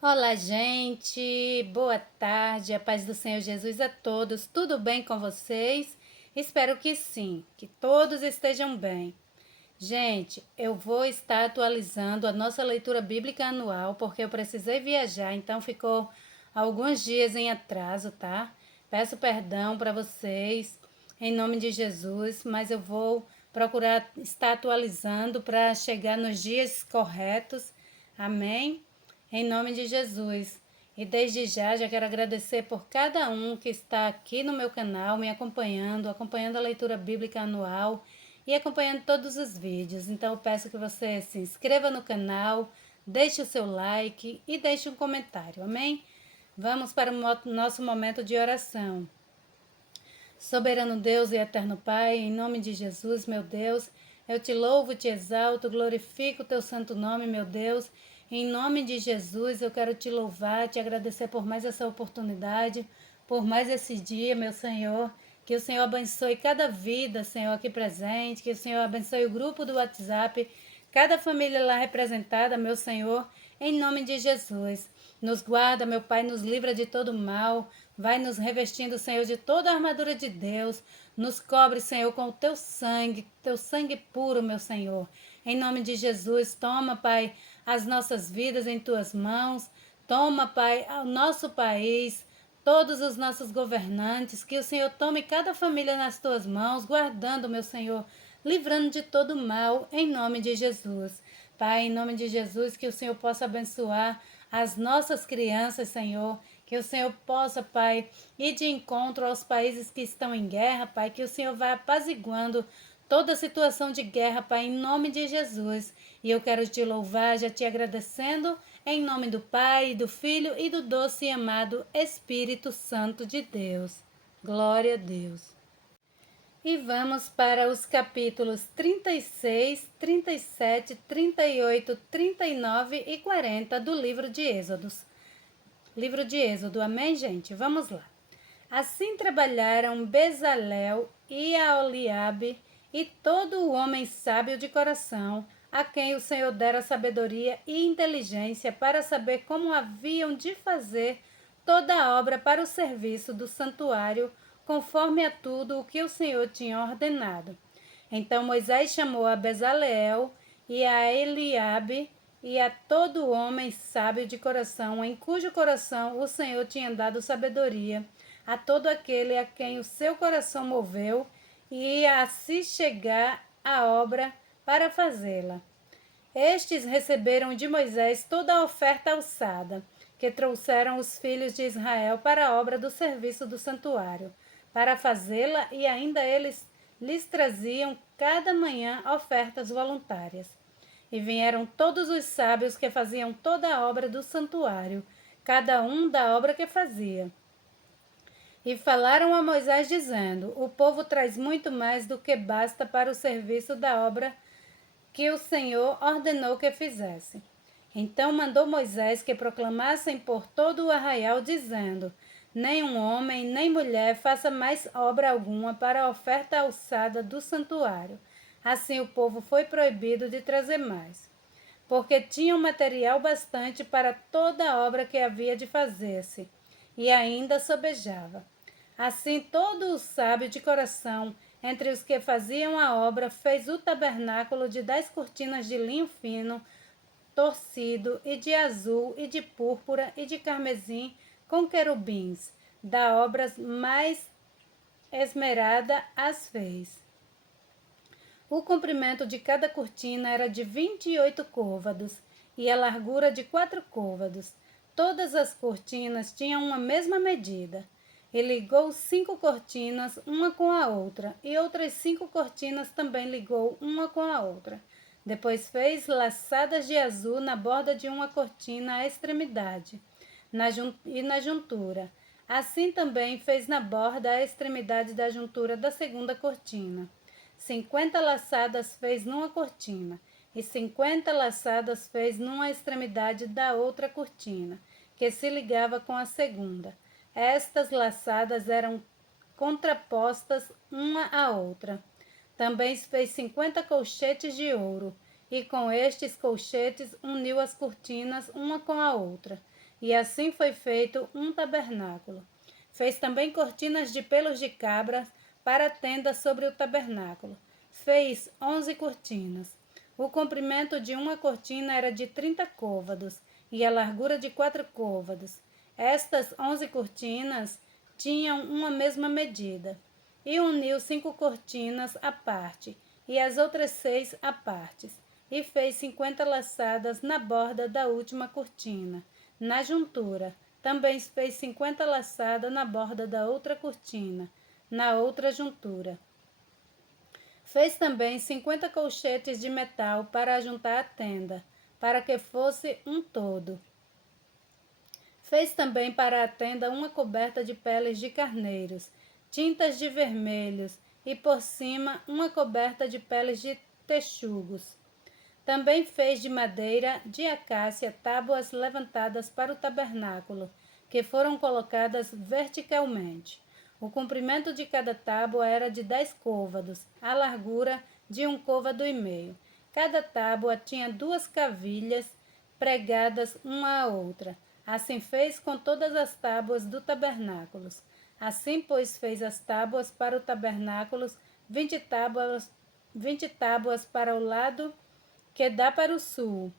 Olá, gente. Boa tarde. A paz do Senhor Jesus a todos. Tudo bem com vocês? Espero que sim, que todos estejam bem. Gente, eu vou estar atualizando a nossa leitura bíblica anual porque eu precisei viajar, então ficou alguns dias em atraso, tá? Peço perdão para vocês em nome de Jesus, mas eu vou procurar estar atualizando para chegar nos dias corretos. Amém? Em nome de Jesus. E desde já quero agradecer por cada um que está aqui no meu canal, me acompanhando a leitura bíblica anual e acompanhando todos os vídeos. Então eu peço que você se inscreva no canal, deixe o seu like e deixe um comentário, amém? Vamos para o nosso momento de oração. Soberano Deus e eterno Pai, em nome de Jesus, meu Deus, eu te louvo, te exalto, glorifico o teu santo nome, meu Deus. Em nome de Jesus, eu quero te louvar, te agradecer por mais essa oportunidade, por mais esse dia, meu Senhor. Que o Senhor abençoe cada vida, Senhor, aqui presente, que o Senhor abençoe o grupo do WhatsApp, cada família lá representada, meu Senhor, em nome de Jesus. Nos guarda, meu Pai, nos livra de todo mal. Vai nos revestindo, Senhor, de toda a armadura de Deus. Nos cobre, Senhor, com o teu sangue puro, meu Senhor. Em nome de Jesus, toma, Pai, as nossas vidas em tuas mãos. Toma, Pai, o nosso país, todos os nossos governantes, que o Senhor tome cada família nas tuas mãos, guardando, meu Senhor, livrando de todo mal, em nome de Jesus. Pai, em nome de Jesus, que o Senhor possa abençoar as nossas crianças, Senhor, que o Senhor possa, Pai, ir de encontro aos países que estão em guerra, Pai, que o Senhor vai apaziguando toda situação de guerra, Pai, em nome de Jesus. E eu quero te louvar, já te agradecendo, em nome do Pai, do Filho e do doce e amado Espírito Santo de Deus. Glória a Deus. E vamos para os capítulos 36, 37, 38, 39 e 40 do livro de Êxodos. Livro de Êxodo, amém, gente? Vamos lá. Assim trabalharam Bezalel e Aholiabe e todo o homem sábio de coração, a quem o Senhor dera sabedoria e inteligência para saber como haviam de fazer toda a obra para o serviço do santuário, conforme a tudo o que o Senhor tinha ordenado. Então Moisés chamou a Bezaleel e a Eliabe e a todo homem sábio de coração, em cujo coração o Senhor tinha dado sabedoria, a todo aquele a quem o seu coração moveu, e a se chegar a obra para fazê-la. Estes receberam de Moisés toda a oferta alçada, que trouxeram os filhos de Israel para a obra do serviço do santuário, para fazê-la, e ainda eles lhes traziam cada manhã ofertas voluntárias. E vieram todos os sábios que faziam toda a obra do santuário, cada um da obra que fazia. E falaram a Moisés, dizendo: O povo traz muito mais do que basta para o serviço da obra que o Senhor ordenou que fizesse. Então mandou Moisés que proclamassem por todo o arraial, dizendo: Nenhum homem nem mulher faça mais obra alguma para a oferta alçada do santuário. Assim o povo foi proibido de trazer mais, porque tinham material bastante para toda a obra que havia de fazer-se, e ainda sobejava. Assim todo o sábio de coração, entre os que faziam a obra, fez o tabernáculo de 10 cortinas de linho fino, torcido, e de azul, e de púrpura, e de carmesim, com querubins. Da obra mais esmerada as fez. O comprimento de cada cortina era de 28 côvados, e a largura de 4 côvados. Todas as cortinas tinham uma mesma medida. E ligou 5 cortinas, uma com a outra, e outras 5 cortinas também ligou uma com a outra. Depois fez laçadas de azul na borda de uma cortina à extremidade e na juntura. Assim também fez na borda à extremidade da juntura da segunda cortina. 50 laçadas fez numa cortina, e 50 laçadas fez numa extremidade da outra cortina, que se ligava com a segunda. Estas laçadas eram contrapostas uma à outra. Também fez 50 colchetes de ouro, e com estes colchetes uniu as cortinas uma com a outra. E assim foi feito um tabernáculo. Fez também cortinas de pelos de cabra para a tenda sobre o tabernáculo. Fez 11 cortinas. O comprimento de uma cortina era de 30 côvados e a largura de 4 côvados. Estas 11 cortinas tinham uma mesma medida. E uniu 5 cortinas à parte e as outras 6 à partes. E fez 50 laçadas na borda da última cortina, na juntura. Também fez 50 laçadas na borda da outra cortina, na outra juntura. Fez também 50 colchetes de metal para juntar a tenda, para que fosse um todo. Fez também para a tenda uma coberta de peles de carneiros, tintas de vermelhos, e por cima uma coberta de peles de texugos. Também fez de madeira de acácia tábuas levantadas para o tabernáculo, que foram colocadas verticalmente. O comprimento de cada tábua era de 10 côvados, a largura de 1 côvado e meio. Cada tábua tinha 2 cavilhas pregadas uma à outra. Assim fez com todas as tábuas do tabernáculo. Assim, pois, fez as tábuas para o tabernáculo, 20 tábuas para o lado que dá para o sul.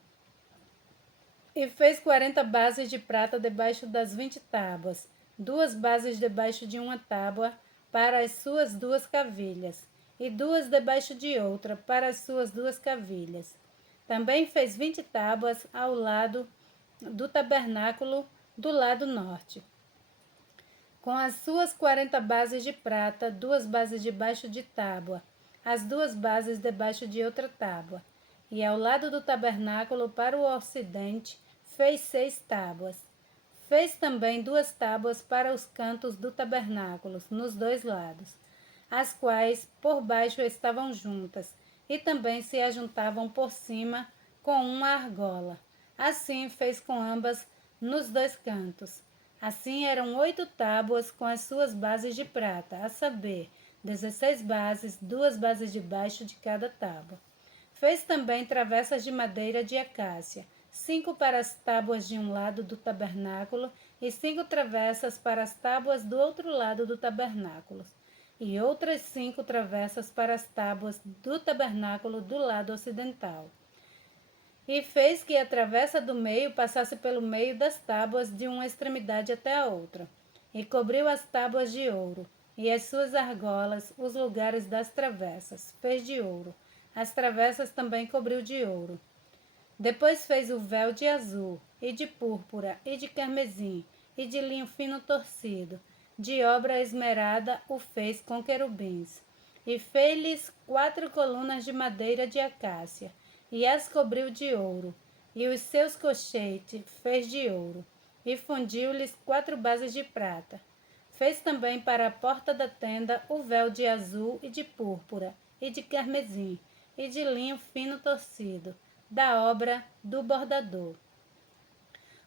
E fez 40 bases de prata debaixo das 20 tábuas, 2 bases debaixo de uma tábua para as suas 2 cavilhas, e 2 debaixo de outra para as suas 2 cavilhas. Também fez 20 tábuas ao lado do tabernáculo do lado norte, com as suas 40 bases de prata, 2 bases debaixo de tábua, as 2 bases debaixo de outra tábua. E ao lado do tabernáculo para o ocidente fez 6 tábuas. Fez também 2 tábuas para os cantos do tabernáculo, nos 2 lados, as quais por baixo estavam juntas, e também se ajuntavam por cima com uma argola. Assim fez com ambas nos 2 cantos. Assim eram 8 tábuas com as suas bases de prata, a saber, 16 bases, 2 bases debaixo de cada tábua. Fez também travessas de madeira de acácia, 5 para as tábuas de um lado do tabernáculo e 5 travessas para as tábuas do outro lado do tabernáculo, e outras 5 travessas para as tábuas do tabernáculo do lado ocidental. E fez que a travessa do meio passasse pelo meio das tábuas de uma extremidade até a outra, e cobriu as tábuas de ouro, e as suas argolas, os lugares das travessas, fez de ouro. As travessas também cobriu de ouro. Depois fez o véu de azul, e de púrpura, e de carmesim, e de linho fino torcido. De obra esmerada o fez com querubins. E fez-lhes 4 colunas de madeira de acácia, e as cobriu de ouro. E os seus cochetes fez de ouro, e fundiu-lhes 4 bases de prata. Fez também para a porta da tenda o véu de azul e de púrpura, e de carmesim, e de linho fino torcido, da obra do bordador.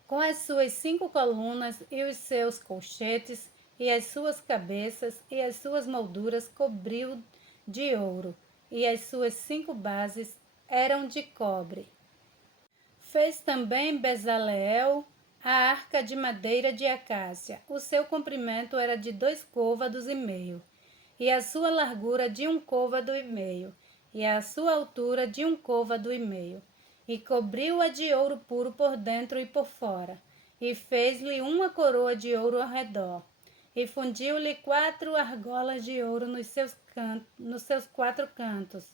Com as suas 5 colunas e os seus colchetes, e as suas cabeças e as suas molduras cobriu de ouro, e as suas 5 bases eram de cobre. Fez também Bezaleel a arca de madeira de acácia. O seu comprimento era de 2 côvados e meio, e a sua largura de 1 côvado e meio, e a sua altura de 1 côvado e meio. E cobriu-a de ouro puro por dentro e por fora, e fez-lhe uma coroa de ouro ao redor, e fundiu-lhe 4 argolas de ouro nos seus 4 cantos,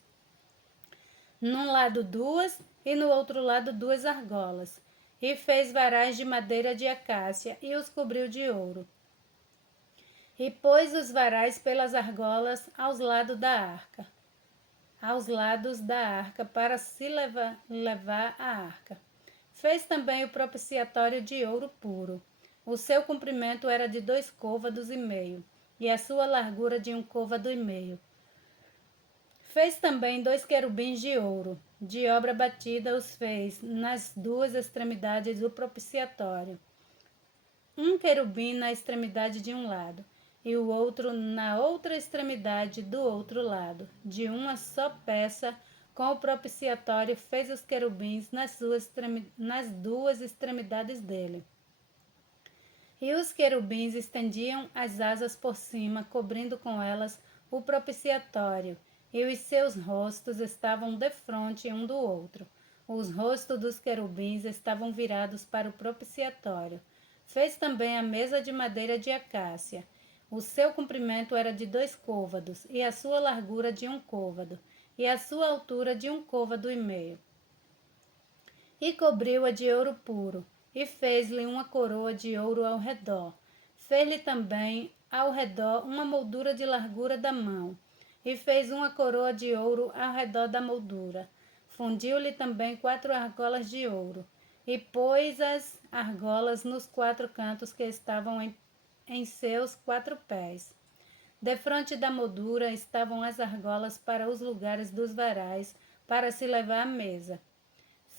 num lado 2 e no outro lado 2 argolas, e fez varais de madeira de acácia e os cobriu de ouro. E pôs os varais pelas argolas aos lados da arca, para se levar a arca. Fez também o propiciatório de ouro puro. O seu comprimento era de 2 côvados e meio, e a sua largura de 1 côvado e meio. Fez também 2 querubins de ouro, de obra batida os fez nas 2 extremidades do propiciatório. Um querubim na extremidade de um lado, e o outro na outra extremidade do outro lado. De uma só peça, com o propiciatório, fez os querubins nas 2 extremidades dele. E os querubins estendiam as asas por cima, cobrindo com elas o propiciatório, e os seus rostos estavam defronte um do outro. Os rostos dos querubins estavam virados para o propiciatório. Fez também a mesa de madeira de acácia. O seu comprimento era de 2 côvados, e a sua largura de 1 côvado, e a sua altura de 1 côvado e meio. E cobriu-a de ouro puro, e fez-lhe uma coroa de ouro ao redor. Fez-lhe também ao redor uma moldura de largura da mão, e fez uma coroa de ouro ao redor da moldura. Fundiu-lhe também 4 argolas de ouro, e pôs as argolas nos 4 cantos que estavam em seus 4 pés. Defronte da moldura estavam as argolas para os lugares dos varais, para se levar à mesa.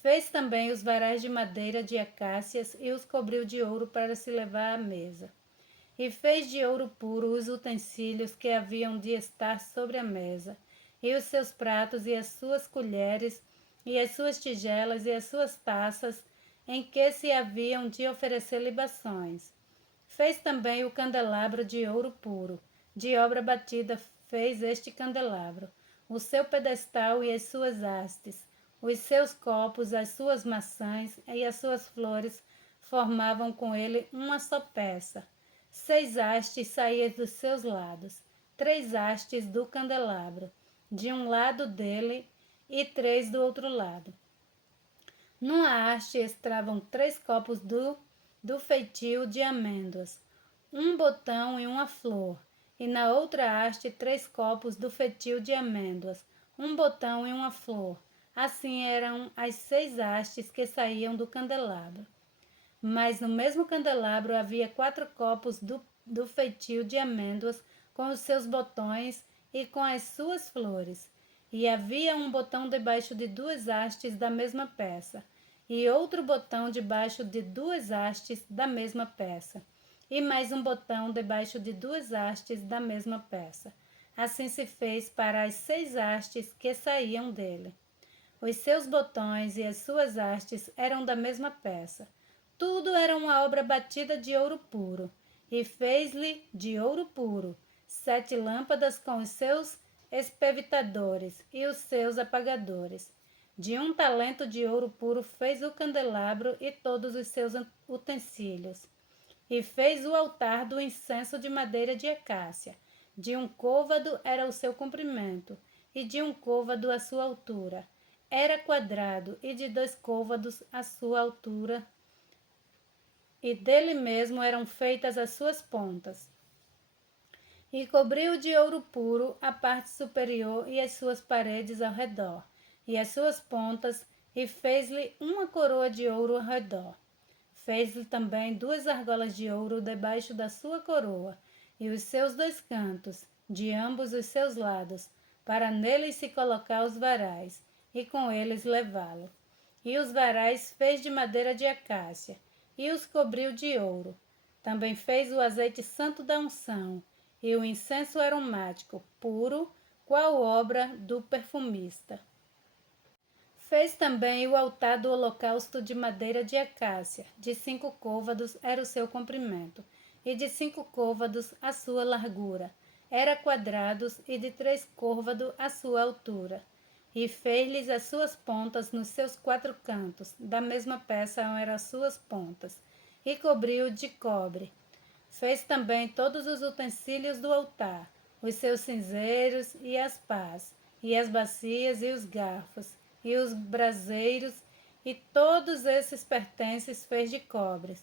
Fez também os varais de madeira de acácias e os cobriu de ouro para se levar à mesa. E fez de ouro puro os utensílios que haviam de estar sobre a mesa, e os seus pratos e as suas colheres, e as suas tigelas e as suas taças, em que se haviam de oferecer libações. Fez também o candelabro de ouro puro. De obra batida fez este candelabro, o seu pedestal e as suas hastes, os seus copos, as suas maçãs e as suas flores formavam com ele uma só peça. 6 hastes saíam dos seus lados, 3 hastes do candelabro, de um lado dele e 3 do outro lado. Numa haste estavam 3 copos do feitio de amêndoas, um botão e uma flor, e na outra haste 3 copos do feitio de amêndoas, um botão e uma flor. Assim eram as 6 hastes que saíam do candelabro. Mas no mesmo candelabro havia 4 copos do feitio de amêndoas, com os seus botões e com as suas flores. E havia um botão debaixo de 2 hastes da mesma peça, e outro botão debaixo de 2 hastes da mesma peça, e mais um botão debaixo de 2 hastes da mesma peça. Assim se fez para as 6 hastes que saíam dele. Os seus botões e as suas hastes eram da mesma peça. Tudo era uma obra batida de ouro puro. E fez-lhe de ouro puro 7 lâmpadas com os seus espevitadores e os seus apagadores. De 1 talento de ouro puro fez o candelabro e todos os seus utensílios. E fez o altar do incenso de madeira de acácia. De 1 côvado era o seu comprimento, e de 1 côvado a sua altura. Era quadrado, e de 2 côvados a sua altura, e dele mesmo eram feitas as suas pontas. E cobriu de ouro puro a parte superior e as suas paredes ao redor, e as suas pontas, e fez-lhe uma coroa de ouro ao redor. Fez-lhe também 2 argolas de ouro debaixo da sua coroa, e os seus 2 cantos, de ambos os seus lados, para neles se colocar os varais, e com eles levá-lo. E os varais fez de madeira de acácia, e os cobriu de ouro. Também fez o azeite santo da unção, e o incenso aromático, puro, qual obra do perfumista. Fez também o altar do holocausto de madeira de acácia, de 5 côvados era o seu comprimento, e de 5 côvados a sua largura. Era quadrados, e de 3 côvados a sua altura. E fez-lhes as suas pontas nos seus 4 cantos, da mesma peça eram as suas pontas, e cobriu de cobre. Fez também todos os utensílios do altar, os seus cinzeiros e as pás, e as bacias e os garfos, e os braseiros, e todos esses pertences fez de cobre.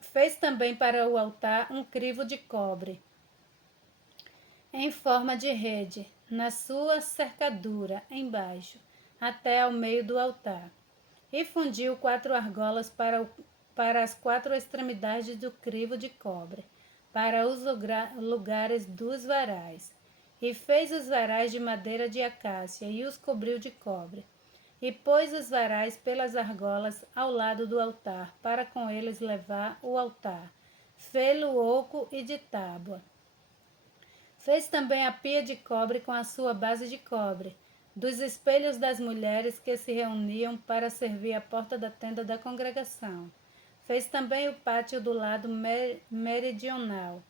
Fez também para o altar um crivo de cobre, em forma de rede, na sua cercadura, embaixo, até ao meio do altar. E fundiu 4 argolas para as 4 extremidades do crivo de cobre, para os lugares dos varais. E fez os varais de madeira de acácia, e os cobriu de cobre. E pôs os varais pelas argolas ao lado do altar, para com eles levar o altar. Fê-lo oco e de tábua. Fez também a pia de cobre com a sua base de cobre, dos espelhos das mulheres que se reuniam para servir à porta da tenda da congregação. Fez também o pátio do lado meridional.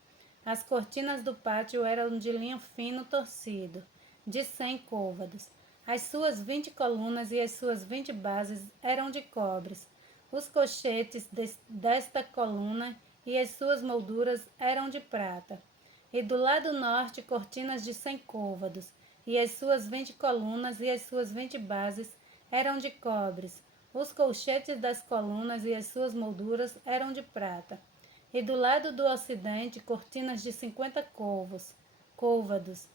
As cortinas do pátio eram de linho fino torcido, de 100 côvados. As suas 20 colunas e as suas 20 bases eram de cobre. Os colchetes desta coluna e as suas molduras eram de prata. E do lado norte, cortinas de 100 côvados, e as suas 20 colunas e as suas 20 bases eram de cobre. Os colchetes das colunas e as suas molduras eram de prata. E do lado do ocidente, cortinas de 50 côvados,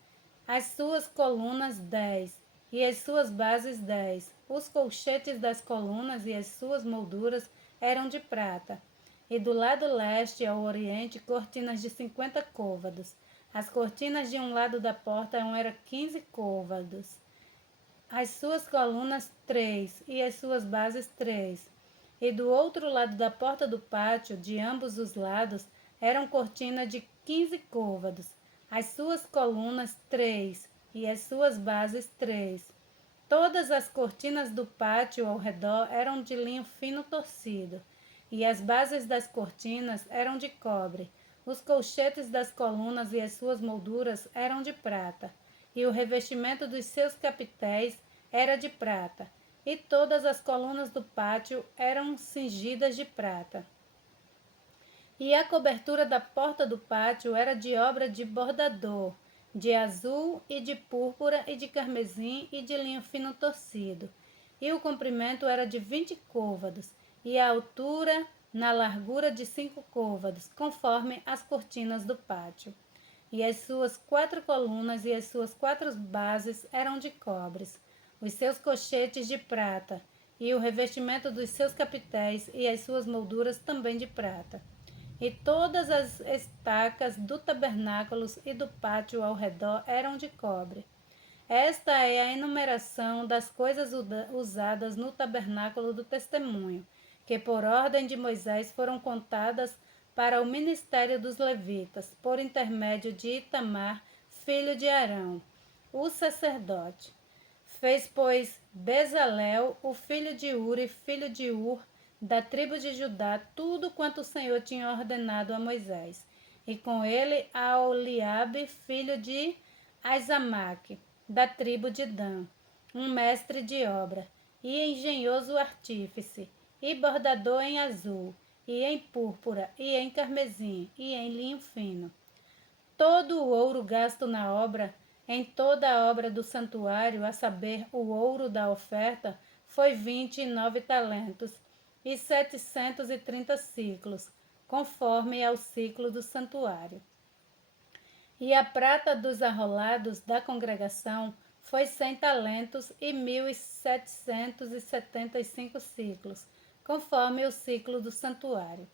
as suas colunas 10, e as suas bases 10. Os colchetes das colunas e as suas molduras eram de prata. E do lado leste ao oriente, cortinas de 50 côvados. As cortinas de um lado da porta eram 15 côvados. As suas colunas 3 e as suas bases 3. E do outro lado da porta do pátio, de ambos os lados, eram cortinas de 15 côvados. As suas colunas 3 e as suas bases 3. Todas as cortinas do pátio ao redor eram de linho fino torcido, e as bases das cortinas eram de cobre. Os colchetes das colunas e as suas molduras eram de prata, e o revestimento dos seus capitéis era de prata, e todas as colunas do pátio eram cingidas de prata. E a cobertura da porta do pátio era de obra de bordador, de azul e de púrpura e de carmesim e de linho fino torcido. E o comprimento era de 20 côvados, e a altura na largura de 5 côvados, conforme as cortinas do pátio. E as suas 4 colunas e as suas 4 bases eram de cobre, os seus colchetes de prata, e o revestimento dos seus capitéis e as suas molduras também de prata. E todas as estacas do tabernáculo e do pátio ao redor eram de cobre. Esta é a enumeração das coisas usadas no tabernáculo do testemunho, que por ordem de Moisés foram contadas para o ministério dos levitas, por intermédio de Itamar, filho de Arão, o sacerdote. Fez, pois, Bezalel, o filho de Uri, filho de Ur, da tribo de Judá, tudo quanto o Senhor tinha ordenado a Moisés. E com ele a Oliabe, filho de Aizamaque, da tribo de Dan, um mestre de obra, e engenhoso artífice, e bordador em azul, e em púrpura, e em carmesim, e em linho fino. Todo o ouro gasto na obra, em toda a obra do santuário, a saber, o ouro da oferta, foi 29 talentos, e 730 ciclos, conforme ao ciclo do santuário. E a prata dos arrolados da congregação foi 100 talentos e 1.775 ciclos, conforme o ciclo do santuário.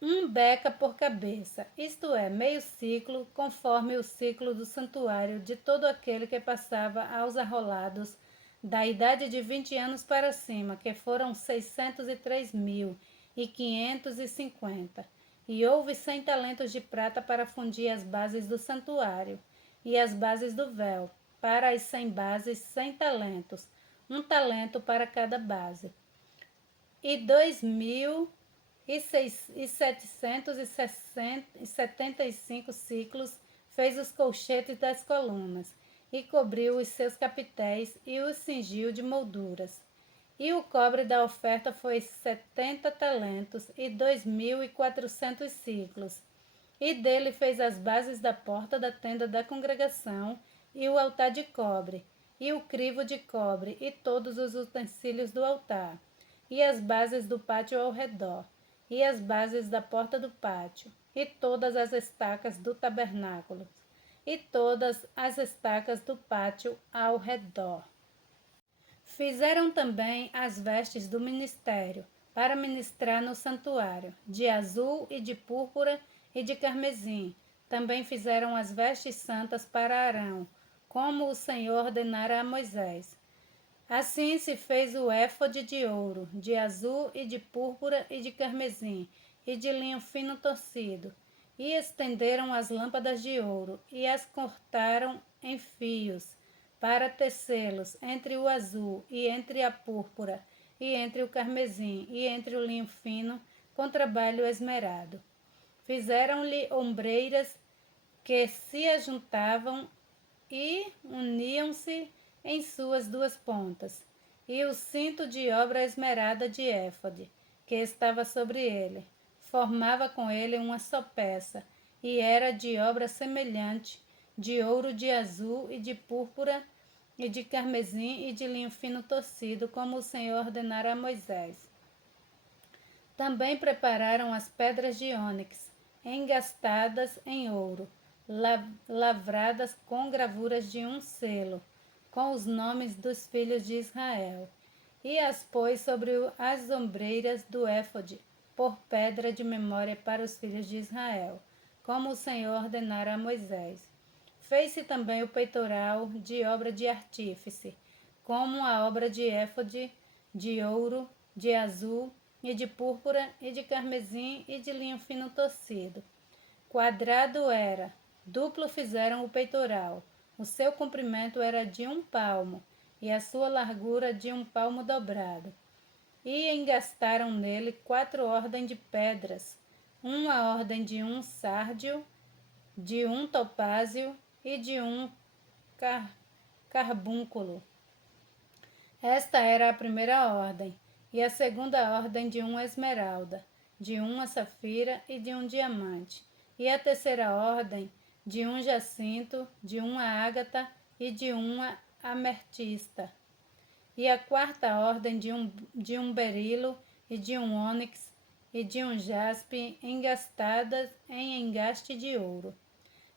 Um beca por cabeça, isto é, meio ciclo, conforme o ciclo do santuário de todo aquele que passava aos arrolados da idade de 20 anos para cima, que foram 603.550. E houve 100 talentos de prata para fundir as bases do santuário e as bases do véu. Para as 100 bases, 100 talentos, um talento para cada base. E 2.775 ciclos fez os colchetes das colunas, e cobriu os seus capitéis e os cingiu de molduras. E o cobre da oferta foi 70 talentos e 2.400 ciclos. E dele fez as bases da porta da tenda da congregação, e o altar de cobre, e o crivo de cobre, e todos os utensílios do altar, e as bases do pátio ao redor, e as bases da porta do pátio, e todas as estacas do tabernáculo, e todas as estacas do pátio ao redor. Fizeram também as vestes do ministério, para ministrar no santuário, de azul e de púrpura e de carmesim. Também fizeram as vestes santas para Arão, como o Senhor ordenara a Moisés. Assim se fez o éfode de ouro, de azul e de púrpura e de carmesim, e de linho fino torcido. E estenderam as lâmpadas de ouro, e as cortaram em fios, para tecê-los entre o azul, e entre a púrpura, e entre o carmesim, e entre o linho fino, com trabalho esmerado. Fizeram-lhe ombreiras que se ajuntavam e uniam-se em suas duas pontas, e o cinto de obra esmerada de éfode, que estava sobre ele, formava com ele uma só peça, e era de obra semelhante, de ouro, de azul e de púrpura, e de carmesim e de linho fino torcido, como o Senhor ordenara a Moisés. Também prepararam as pedras de ônix, engastadas em ouro, lavradas com gravuras de um selo, com os nomes dos filhos de Israel, e as pôs sobre as ombreiras do éfode, por pedra de memória para os filhos de Israel, como o Senhor ordenara a Moisés. Fez-se também o peitoral de obra de artífice, como a obra de éfode, de ouro, de azul, e de púrpura, e de carmesim, e de linho fino torcido. Quadrado era, duplo fizeram o peitoral. O seu comprimento era de 1 palmo, e a sua largura de 1 palmo dobrado. E engastaram nele 4 ordens de pedras, uma ordem de 1 sárdio, de 1 topázio e de 1 carbúnculo. Esta era a primeira ordem, e a segunda ordem de 1 esmeralda, de 1 safira e de 1 diamante, e a terceira ordem de 1 jacinto, de 1 ágata e de 1 ametista, e a quarta ordem de um berilo e de 1 ônix e de 1 jaspe, engastadas em engaste de ouro.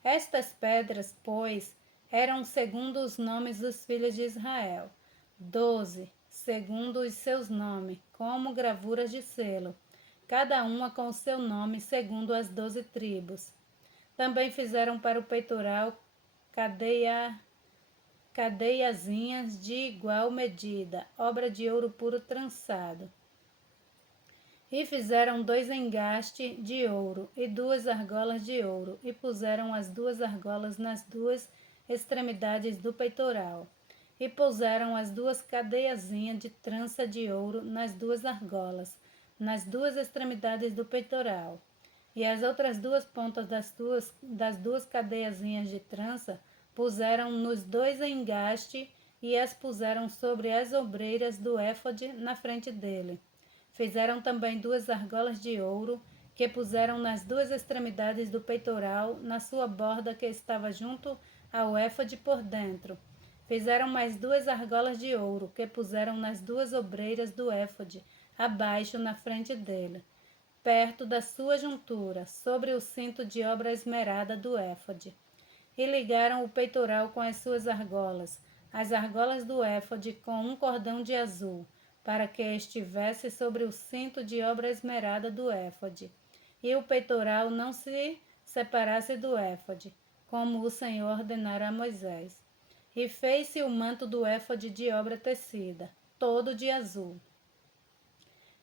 Estas pedras, pois, eram segundo os nomes dos filhos de Israel, 12, segundo os seus nomes, como gravuras de selo, cada uma com o seu nome, segundo as 12 tribos. Também fizeram para o peitoral cadeiazinhas de igual medida, obra de ouro puro trançado. E fizeram 2 engastes de ouro e 2 argolas de ouro, e puseram as 2 argolas nas 2 extremidades do peitoral. E puseram as 2 cadeiazinhas de trança de ouro nas 2 argolas, nas 2 extremidades do peitoral. E as outras 2 pontas das duas cadeiazinhas de trança puseram nos 2 engastes e as puseram sobre as ombreiras do éfode na frente dele. Fizeram também 2 argolas de ouro, que puseram nas 2 extremidades do peitoral, na sua borda que estava junto ao éfode por dentro. Fizeram mais 2 argolas de ouro, que puseram nas 2 ombreiras do éfode, abaixo na frente dele, perto da sua juntura, sobre o cinto de obra esmerada do éfode. E ligaram o peitoral com as suas argolas, as argolas do éfode com um cordão de azul, para que estivesse sobre o cinto de obra esmerada do éfode, e o peitoral não se separasse do éfode, como o Senhor ordenara a Moisés. E fez-se o manto do éfode de obra tecida, todo de azul.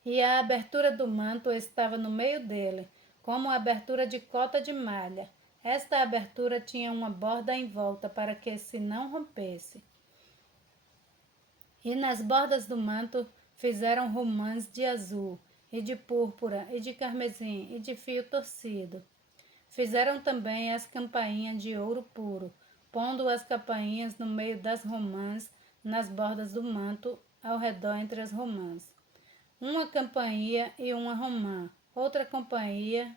E a abertura do manto estava no meio dele, como a abertura de cota de malha. Esta abertura tinha uma borda em volta para que se não rompesse. E nas bordas do manto fizeram romãs de azul, e de púrpura, e de carmesim, e de fio torcido. Fizeram também as campainhas de ouro puro, pondo as campainhas no meio das romãs, nas bordas do manto, ao redor entre as romãs. Uma campainha e uma romã, outra campainha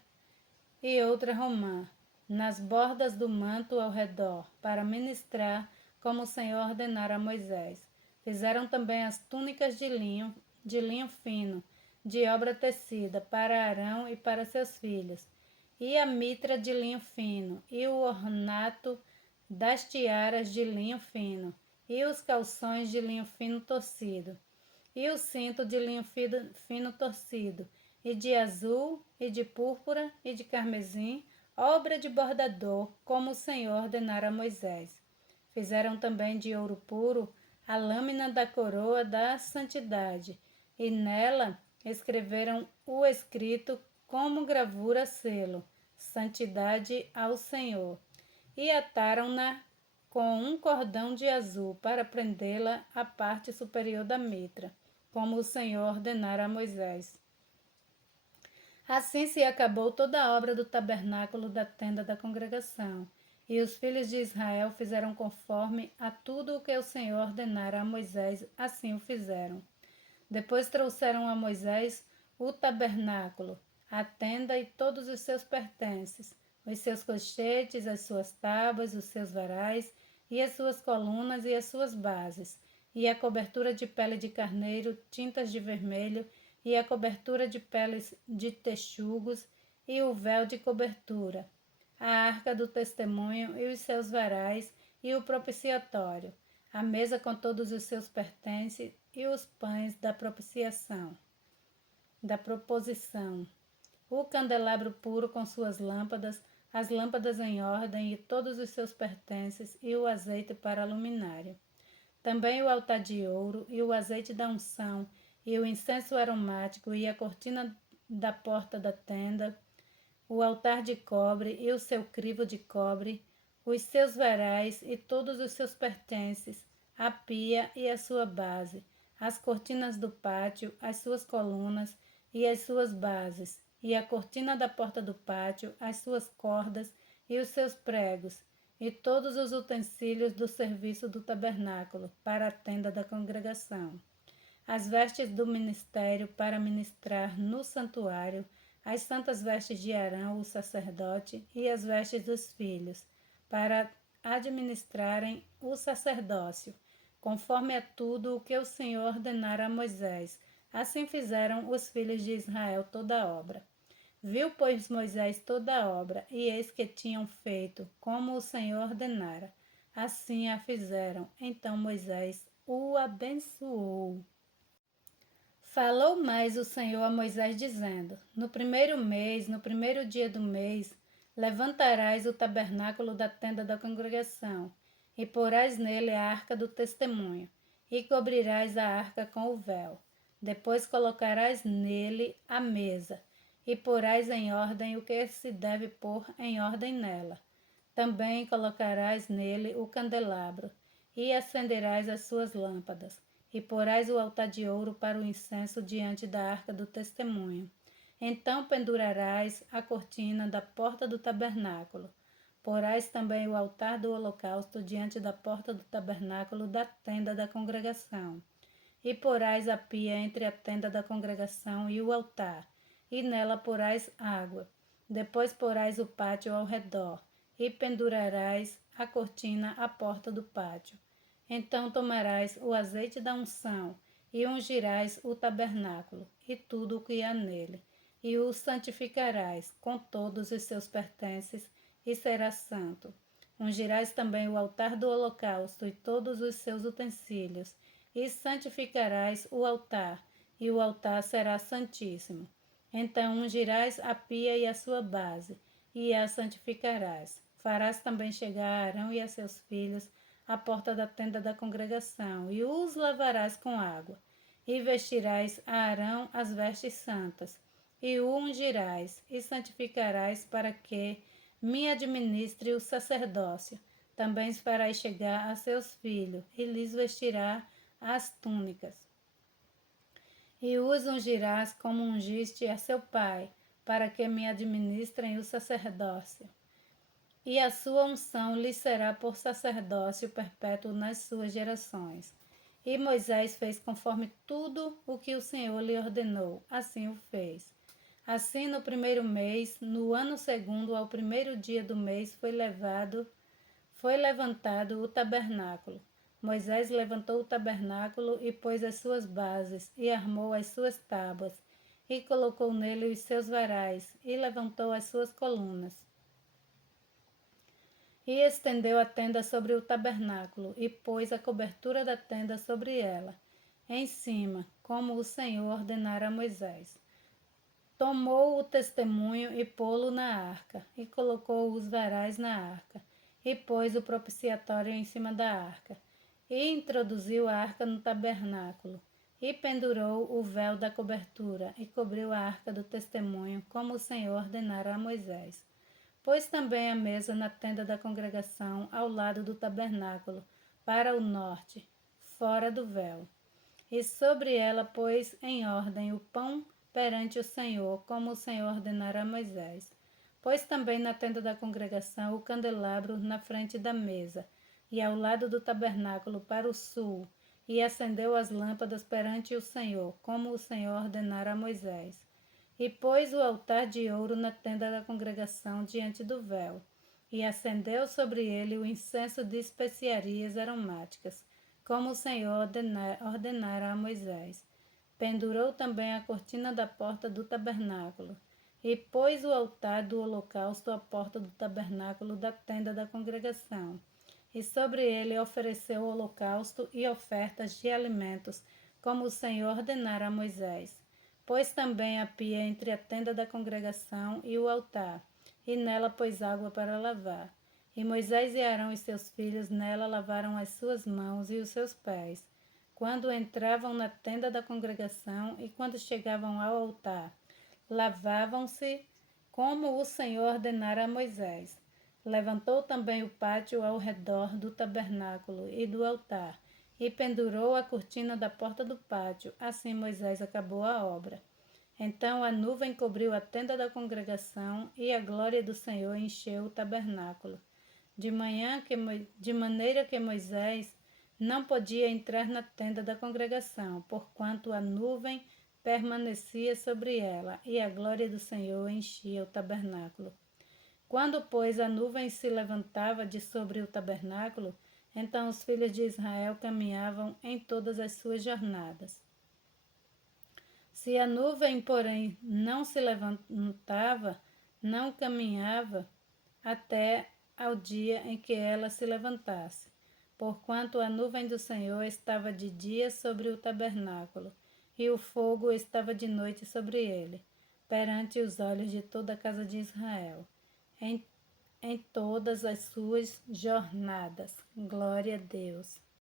e outra romã, nas bordas do manto ao redor, para ministrar, como o Senhor ordenara a Moisés. Fizeram também as túnicas de linho fino, de obra tecida, para Arão e para seus filhos, e a mitra de linho fino, e o ornato das tiaras de linho fino, e os calções de linho fino torcido, e o cinto de linho fino torcido, e de azul, e de púrpura, e de carmesim, obra de bordador, como o Senhor ordenara a Moisés. Fizeram também de ouro puro a lâmina da coroa da santidade, e nela escreveram o escrito como gravura selo, santidade ao Senhor, e ataram-na com um cordão de azul para prendê-la à parte superior da mitra, como o Senhor ordenara a Moisés. Assim se acabou toda a obra do tabernáculo da tenda da congregação. E os filhos de Israel fizeram conforme a tudo o que o Senhor ordenara a Moisés, assim o fizeram. Depois trouxeram a Moisés o tabernáculo, a tenda e todos os seus pertences, os seus colchetes, as suas tábuas, os seus varais, e as suas colunas e as suas bases, e a cobertura de pele de carneiro, tintas de vermelho, e a cobertura de peles de texugos, e o véu de cobertura, a arca do testemunho e os seus varais, e o propiciatório, a mesa com todos os seus pertences, e os pães da propiciação, da proposição, o candelabro puro com suas lâmpadas, as lâmpadas em ordem e todos os seus pertences, e o azeite para a luminária. Também o altar de ouro, e o azeite da unção, e o incenso aromático, e a cortina da porta da tenda, o altar de cobre, e o seu crivo de cobre, os seus varais, e todos os seus pertences, a pia e a sua base, as cortinas do pátio, as suas colunas e as suas bases, e a cortina da porta do pátio, as suas cordas e os seus pregos, e todos os utensílios do serviço do tabernáculo para a tenda da congregação, as vestes do ministério para ministrar no santuário, as santas vestes de Arão, o sacerdote, e as vestes dos filhos, para administrarem o sacerdócio, conforme a tudo o que o Senhor ordenara a Moisés. Assim fizeram os filhos de Israel toda a obra. Viu, pois, Moisés toda a obra, e eis que tinham feito como o Senhor ordenara. Assim a fizeram. Então Moisés o abençoou. Falou mais o Senhor a Moisés, dizendo: No primeiro mês, no primeiro dia do mês, levantarás o tabernáculo da tenda da congregação, e porás nele a arca do testemunho, e cobrirás a arca com o véu. Depois colocarás nele a mesa, e porás em ordem o que se deve pôr em ordem nela. Também colocarás nele o candelabro, e acenderás as suas lâmpadas, e porás o altar de ouro para o incenso diante da arca do testemunho. Então pendurarás a cortina da porta do tabernáculo. Porás também o altar do holocausto diante da porta do tabernáculo da tenda da congregação. E porás a pia entre a tenda da congregação e o altar, e nela porás água. Depois porás o pátio ao redor, e pendurarás a cortina à porta do pátio. Então tomarás o azeite da unção, e ungirás o tabernáculo, e tudo o que há nele, e o santificarás com todos os seus pertences, e será santo. Ungirás também o altar do holocausto e todos os seus utensílios, e santificarás o altar, e o altar será santíssimo. Então ungirás a pia e a sua base, e a santificarás. Farás também chegar a Arão e a seus filhos à porta da tenda da congregação, e os lavarás com água. E vestirás a Arão as vestes santas, e o ungirás, e santificarás para que me administre o sacerdócio. Também farás chegar a seus filhos, e lhes vestirá as túnicas. E os ungirás como ungiste a seu pai, para que me administrem o sacerdócio. E a sua unção lhe será por sacerdócio perpétuo nas suas gerações. E Moisés fez conforme tudo o que o Senhor lhe ordenou, assim o fez. Assim, no primeiro mês, no ano segundo, ao primeiro dia do mês, foi levantado o tabernáculo. Moisés levantou o tabernáculo e pôs as suas bases, e armou as suas tábuas, e colocou nele os seus varais, e levantou as suas colunas. E estendeu a tenda sobre o tabernáculo, e pôs a cobertura da tenda sobre ela, em cima, como o Senhor ordenara a Moisés. Tomou o testemunho e pô-lo na arca, e colocou os varais na arca, e pôs o propiciatório em cima da arca, e introduziu a arca no tabernáculo, e pendurou o véu da cobertura, e cobriu a arca do testemunho, como o Senhor ordenara a Moisés. Pôs também a mesa na tenda da congregação, ao lado do tabernáculo, para o norte, fora do véu. E sobre ela pôs em ordem o pão perante o Senhor, como o Senhor ordenara a Moisés. Pôs também na tenda da congregação o candelabro na frente da mesa, e ao lado do tabernáculo para o sul, e acendeu as lâmpadas perante o Senhor, como o Senhor ordenara a Moisés. E pôs o altar de ouro na tenda da congregação diante do véu, e acendeu sobre ele o incenso de especiarias aromáticas, como o Senhor ordenara a Moisés. Pendurou também a cortina da porta do tabernáculo, e pôs o altar do holocausto à porta do tabernáculo da tenda da congregação. E sobre ele ofereceu o holocausto e ofertas de alimentos, como o Senhor ordenara a Moisés. Pôs também a pia entre a tenda da congregação e o altar, e nela pôs água para lavar. E Moisés e Arão e seus filhos nela lavaram as suas mãos e os seus pés, quando entravam na tenda da congregação e quando chegavam ao altar. Lavavam-se como o Senhor ordenara a Moisés. Levantou também o pátio ao redor do tabernáculo e do altar, e pendurou a cortina da porta do pátio. Assim Moisés acabou a obra. Então a nuvem cobriu a tenda da congregação, e a glória do Senhor encheu o tabernáculo. De maneira que Moisés não podia entrar na tenda da congregação, porquanto a nuvem permanecia sobre ela, e a glória do Senhor enchia o tabernáculo. Quando, pois, a nuvem se levantava de sobre o tabernáculo, então os filhos de Israel caminhavam em todas as suas jornadas. Se a nuvem, porém, não se levantava, não caminhava até ao dia em que ela se levantasse, porquanto a nuvem do Senhor estava de dia sobre o tabernáculo, e o fogo estava de noite sobre ele, perante os olhos de toda a casa de Israel, em todas as suas jornadas. Glória a Deus.